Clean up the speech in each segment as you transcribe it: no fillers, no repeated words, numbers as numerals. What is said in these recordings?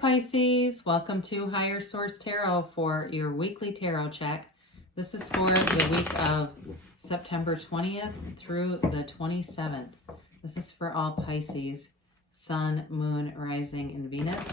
Pisces, welcome to Higher Source Tarot for your weekly tarot check. This is for the week of September 20th through the 27th. This is for all Pisces, Sun, Moon, Rising, and Venus.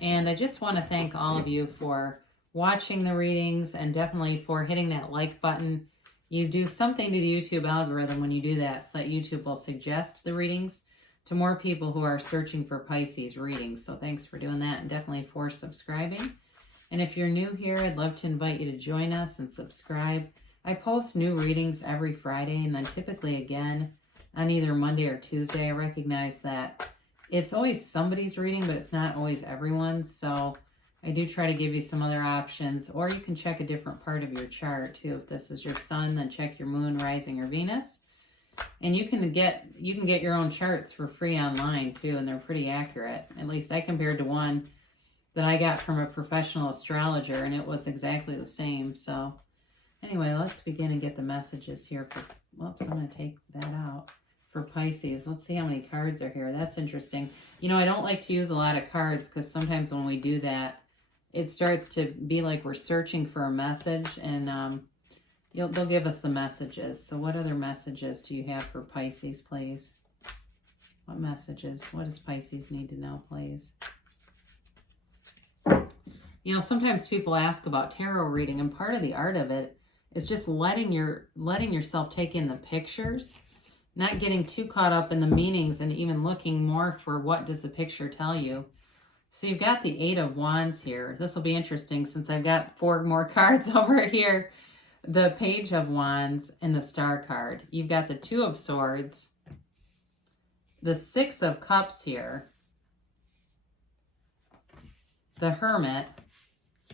And I just want to thank all of you for watching the readings and definitely for hitting that like button. You do something to the YouTube algorithm when you do that so that YouTube will suggest the readings to more people who are searching for Pisces readings. So thanks for doing that, and definitely for subscribing. And if you're new here, I'd love to invite you to join us and subscribe. I post new readings every Friday and then typically again on either Monday or Tuesday. I recognize that it's always somebody's reading, but it's not always everyone's. So I do try to give you some other options, or you can check a different part of your chart too. If this is your Sun, then check your Moon, Rising, or Venus. And you can get your own charts for free online too, and they're pretty accurate. At least I compared to one that I got from a professional astrologer, and it was exactly the same. So anyway, let's begin and get the messages here for, whoops, I'm going to take that out, for Pisces. Let's see how many cards are here. That's interesting. You know, I don't like to use a lot of cards because sometimes when we do that, it starts to be like we're searching for a message, and they'll give us the messages. So what other messages do you have for Pisces, please? What messages? What does Pisces need to know, please? You know, sometimes people ask about tarot reading, and part of the art of it is just letting yourself take in the pictures, not getting too caught up in the meanings, and even looking more for what does the picture tell you. So you've got the Eight of Wands here. This will be interesting since I've got 4 more cards over here. The Page of Wands and the Star card. You've got the Two of Swords, the Six of Cups here, the Hermit,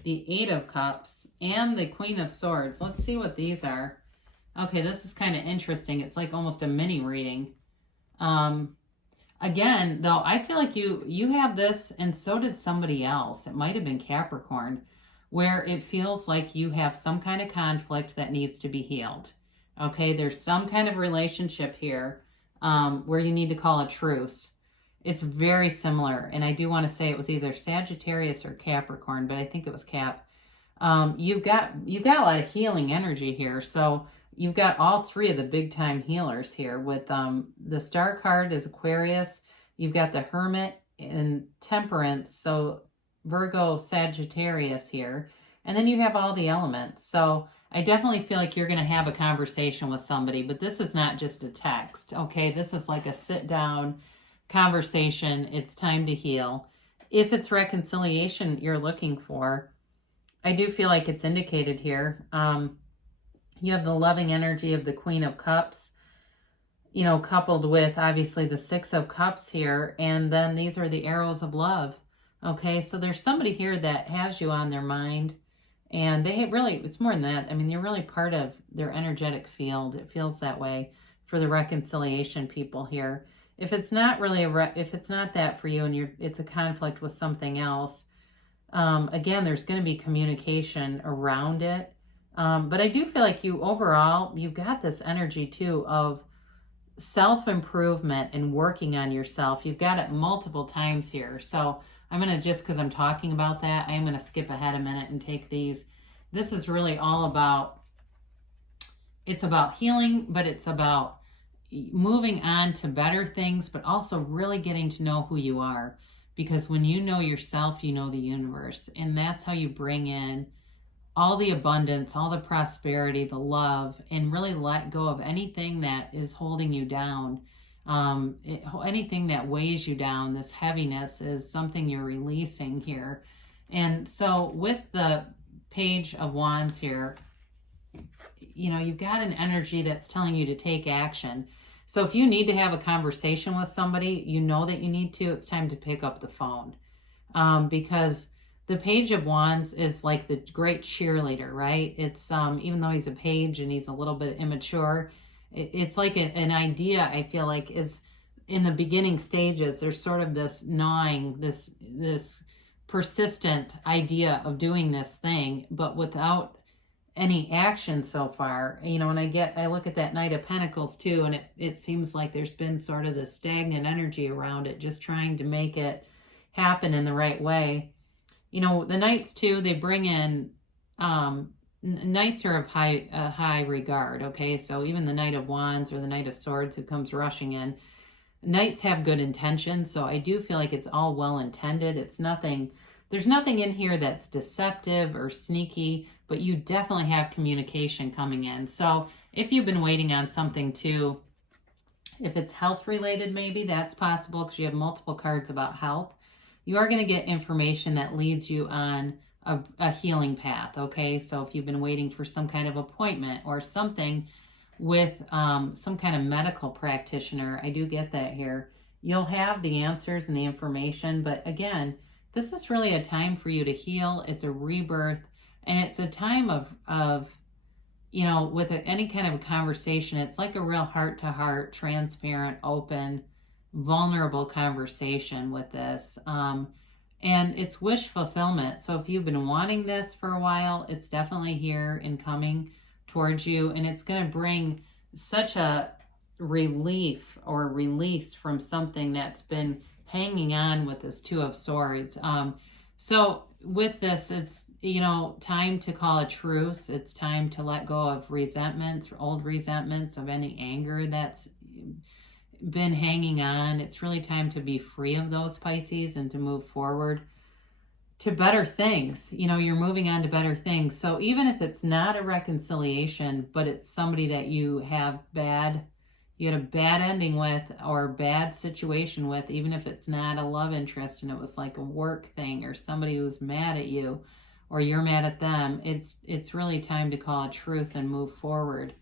the Eight of Cups, and the Queen of Swords. Let's see what these are. Okay, this is kind of interesting. It's like almost a mini reading. Again, though, I feel like you have this, and so did somebody else. It might have been Capricorn, where it feels like you have some kind of conflict that needs to be healed. Okay, there's some kind of relationship here where you need to call a truce. It's very similar, and I do want to say it was either Sagittarius or Capricorn, but I think it was Cap. You've got a lot of healing energy here, so you've got all 3 of the big time healers here. With the Star card is Aquarius, you've got the Hermit and Temperance, so Virgo, Sagittarius here, and then you have all the elements. So I definitely feel like you're going to have a conversation with somebody, but this is not just a text, okay? This is like a sit-down conversation. It's time to heal. If it's reconciliation you're looking for, I do feel like it's indicated here. You have the loving energy of the Queen of Cups, you know, coupled with obviously the Six of Cups here, and then these are the arrows of love. Okay, so there's somebody here that has you on their mind, and they really, it's more than that. I mean, you're really part of their energetic field. It feels that way for the reconciliation people here. If it's not really if it's not that for you, and it's a conflict with something else, again, there's going to be communication around it. But I do feel like you've got this energy too of self-improvement and working on yourself. You've got it multiple times here. So I'm going to, just because I'm talking about that, I'm going to skip ahead a minute and take these. This is really all about, it's about healing, but it's about moving on to better things, but also really getting to know who you are. Because when you know yourself, you know the universe. And that's how you bring in all the abundance, all the prosperity, the love, and really let go of anything that is holding you down. Anything that weighs you down, this heaviness is something you're releasing here. And so with the Page of Wands here, you know, you've got an energy that's telling you to take action. So if you need to have a conversation with somebody, you know that you need to, it's time to pick up the phone. Because the Page of Wands is like the great cheerleader, right? It's even though he's a page and he's a little bit immature, it's like an idea, I feel like, is in the beginning stages. There's sort of this gnawing, this persistent idea of doing this thing, but without any action so far. You know, and I look at that Knight of Pentacles too, and it seems like there's been sort of this stagnant energy around it, just trying to make it happen in the right way. You know, the Knights too, they bring in, Knights are of high regard, okay? So even the Knight of Wands or the Knight of Swords who comes rushing in, Knights have good intentions, so I do feel like it's all well intended. There's nothing in here that's deceptive or sneaky, but you definitely have communication coming in. So if you've been waiting on something too, if it's health related, maybe that's possible because you have multiple cards about health. You are going to get information that leads you on a healing path, okay? So if you've been waiting for some kind of appointment or something with some kind of medical practitioner, I do get that here. You'll have the answers and the information, but again, this is really a time for you to heal. It's a rebirth, and it's a time of you know, with any kind of a conversation, it's like a real heart-to-heart, transparent, open, vulnerable conversation with this. And it's wish fulfillment. So if you've been wanting this for a while, it's definitely here and coming towards you. And it's going to bring such a relief or release from something that's been hanging on with this Two of Swords. So with this, it's, you know, time to call a truce. It's time to let go of resentments, old resentments, of any anger that's been hanging on. It's really time to be free of those, Pisces, and to move forward to better things. You know, you're moving on to better things. So even if it's not a reconciliation, but it's somebody that you had a bad ending with or bad situation with, even if it's not a love interest and it was like a work thing or somebody who's mad at you or you're mad at them, it's really time to call a truce and move forward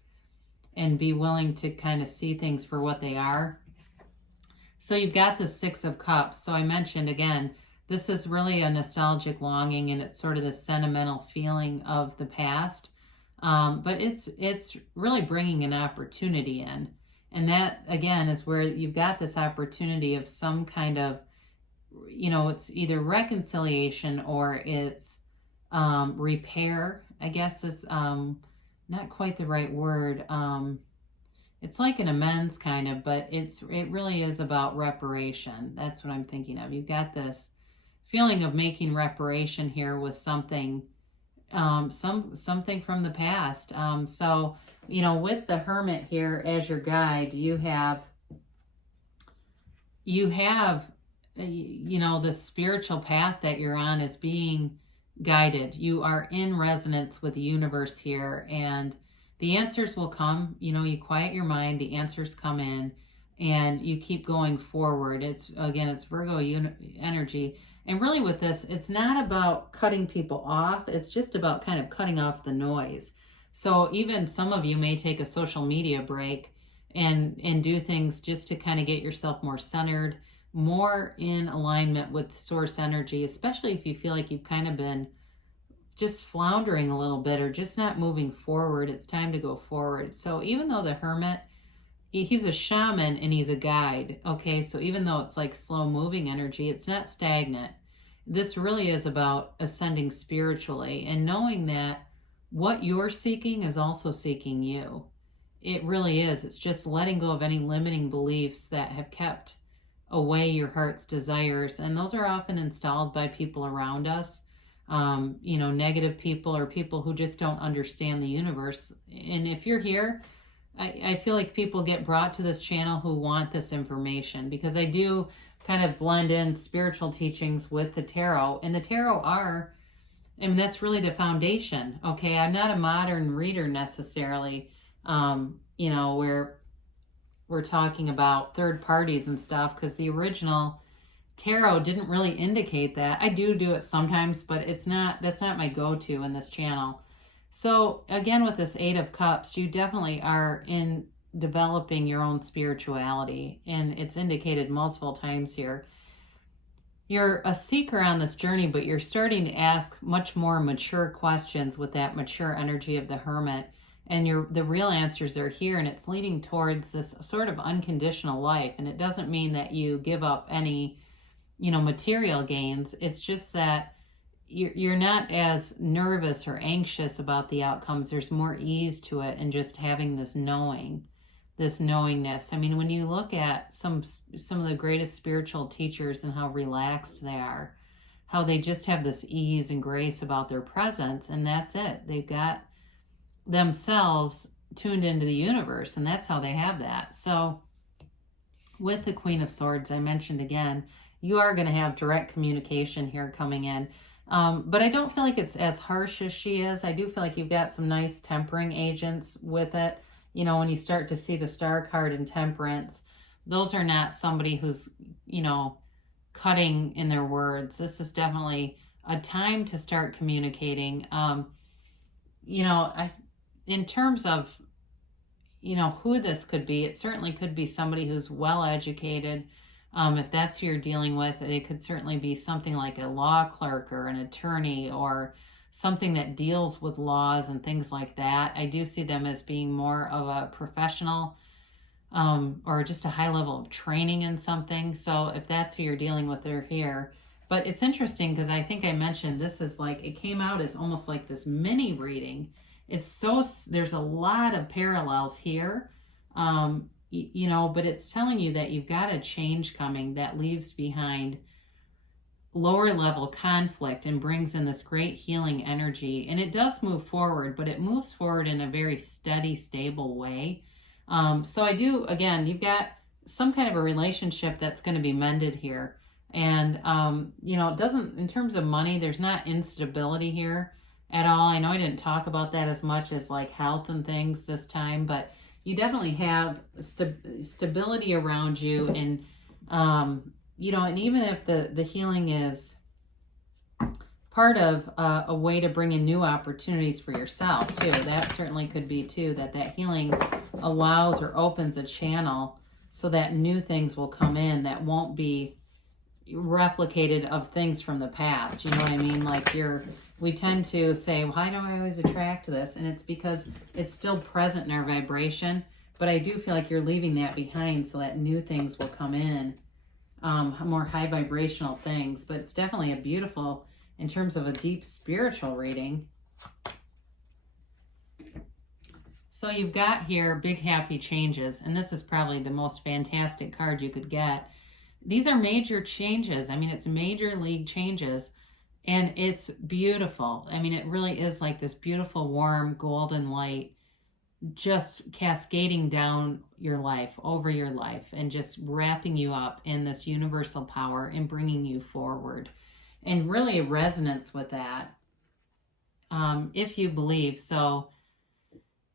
and be willing to kind of see things for what they are. So you've got the Six of Cups. So I mentioned again, this is really a nostalgic longing, and it's sort of the sentimental feeling of the past. But it's really bringing an opportunity in. And that, again, is where you've got this opportunity of some kind of, you know, it's either reconciliation or it's repair, I guess is not quite the right word. It's like an amends kind of, but it really is about reparation. That's what I'm thinking of. You've got this feeling of making reparation here with something, something from the past. So, you know, with the Hermit here as your guide, you have, you know, the spiritual path that you're on is being guided. You are in resonance with the universe here, and the answers will come. You know, you quiet your mind, the answers come in, and you keep going forward. It's, again, it's Virgo energy. And really with this, it's not about cutting people off. It's just about kind of cutting off the noise. So even some of you may take a social media break and do things just to kind of get yourself more centered, more in alignment with source energy, especially if you feel like you've kind of been just floundering a little bit or just not moving forward. It's time to go forward. So even though the Hermit, he's a shaman and he's a guide, okay? So even though it's like slow moving energy, it's not stagnant. This really is about ascending spiritually and knowing that what you're seeking is also seeking you. It really is. It's just letting go of any limiting beliefs that have kept away your heart's desires. And those are often installed by people around us, you know, negative people or people who just don't understand the universe. And if you're here, I feel like people get brought to this channel who want this information, because I do kind of blend in spiritual teachings with the tarot. And the tarot I mean, that's really the foundation, okay? I'm not a modern reader necessarily, you know, where we're talking about third parties and stuff, because the original tarot didn't really indicate that. I do it sometimes, but that's not my go-to in this channel. So again, with this Eight of Cups, you definitely are in developing your own spirituality, and it's indicated multiple times here. You're a seeker on this journey, but you're starting to ask much more mature questions with that mature energy of the Hermit, and the real answers are here, and it's leading towards this sort of unconditional life. And it doesn't mean that you give up any, you know, material gains. It's just that you're not as nervous or anxious about the outcomes. There's more ease to it, and just having this knowing this knowingness. I mean, when you look at some of the greatest spiritual teachers and how relaxed they are, how they just have this ease and grace about their presence, and that's it. They've got themselves tuned into the universe, and that's how they have that. So with the Queen of Swords, I mentioned again, you are going to have direct communication here coming in. But I don't feel like it's as harsh as she is. I do feel like you've got some nice tempering agents with it. You know, when you start to see the Star card in Temperance, those are not somebody who's, you know, cutting in their words. This is definitely a time to start communicating. You know, in terms of, you know, who this could be, it certainly could be somebody who's well educated. If that's who you're dealing with, it could certainly be something like a law clerk or an attorney or something that deals with laws and things like that. I do see them as being more of a professional or just a high level of training in something. So if that's who you're dealing with, they're here. But it's interesting because I think I mentioned this is like, it came out as almost like this mini reading. There's a lot of parallels here. You know, but it's telling you that you've got a change coming that leaves behind lower level conflict and brings in this great healing energy. And it does move forward, but it moves forward in a very steady, stable way. So I do, again, you've got some kind of a relationship that's going to be mended here. And, you know, it doesn't, in terms of money, there's not instability here at all. I know I didn't talk about that as much as like health and things this time, but you definitely have stability around you. And, you know, and even if the healing is part of a way to bring in new opportunities for yourself too, that certainly could be too, that healing allows or opens a channel so that new things will come in that won't be replicated of things from the past. You know what I mean? Like we tend to say, why do I always attract this? And it's because it's still present in our vibration. But I do feel like you're leaving that behind so that new things will come in, more high vibrational things. But it's definitely a beautiful, in terms of a deep spiritual reading. So you've got here big happy changes, and this is probably the most fantastic card you could get. These are major changes. I mean, it's major league changes, and it's beautiful. I mean, it really is like this beautiful, warm, golden light just cascading down your life, over your life, and just wrapping you up in this universal power and bringing you forward. And really a resonance with that, if you believe. So,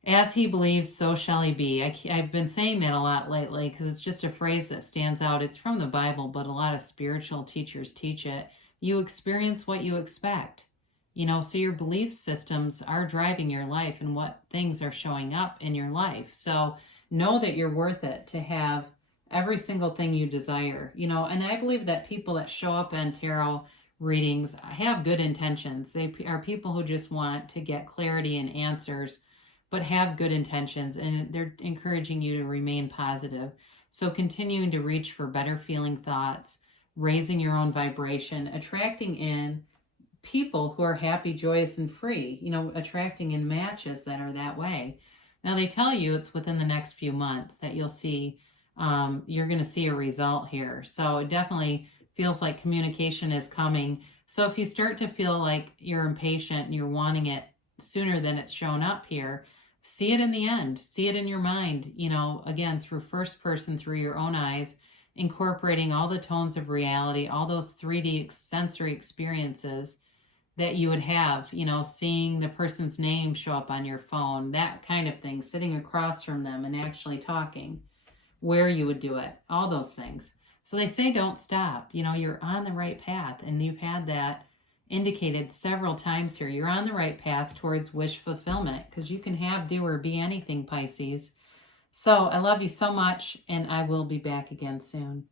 as he believes, so shall he be. I've been saying that a lot lately because it's just a phrase that stands out. It's from the Bible, but a lot of spiritual teachers teach it. You experience what you expect. You know, so your belief systems are driving your life and what things are showing up in your life. So know that you're worth it to have every single thing you desire. You know, and I believe that people that show up in tarot readings have good intentions. They are people who just want to get clarity and answers, but have good intentions, and they're encouraging you to remain positive. So continuing to reach for better feeling thoughts, raising your own vibration, attracting in people who are happy, joyous, and free, you know, attracting in matches that are that way. Now they tell you it's within the next few months that you'll see, you're going to see a result here. So it definitely feels like communication is coming. So if you start to feel like you're impatient and you're wanting it sooner than it's shown up here, see it in the end, see it in your mind, you know, again, through first person, through your own eyes, incorporating all the tones of reality, all those 3D sensory experiences that you would have, you know, seeing the person's name show up on your phone, that kind of thing, sitting across from them and actually talking, where you would do it, all those things. So they say don't stop, you know, you're on the right path, and you've had that indicated several times here. You're on the right path towards wish fulfillment, because you can have, do, or be anything, Pisces. So I love you so much, and I will be back again soon.